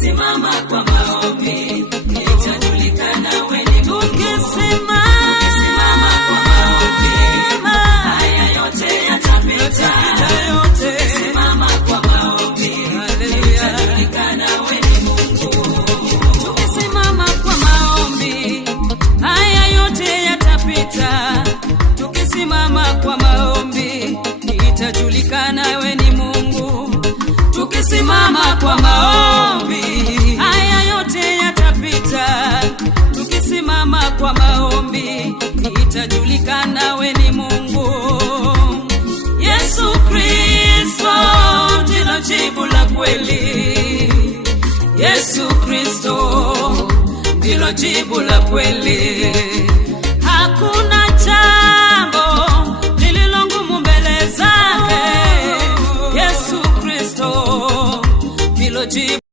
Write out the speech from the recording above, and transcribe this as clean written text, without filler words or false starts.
tukisimama kwa maombi itajulikana wewe ni Mungu. Tukisimama kwa maombi haya yote yatapita. Tukisimama kwa maombi itajulikana wewe ni Mungu. Tukisimama kwa maombi haya yote yatapita. Tukisimama kwa maombi itajulikana wewe ni Mungu. Tukisimama kwa maombi haya yote yatapita. Tukisimama kwa maombi itajulikana wewe ni Mungu. Yesu Kristo ndilo jibu la kweli. Yesu Kristo ndilo jibu la kweli. Hakuna jambo lililo ngumu mbele zake. Yesu Kristo ndilo jibu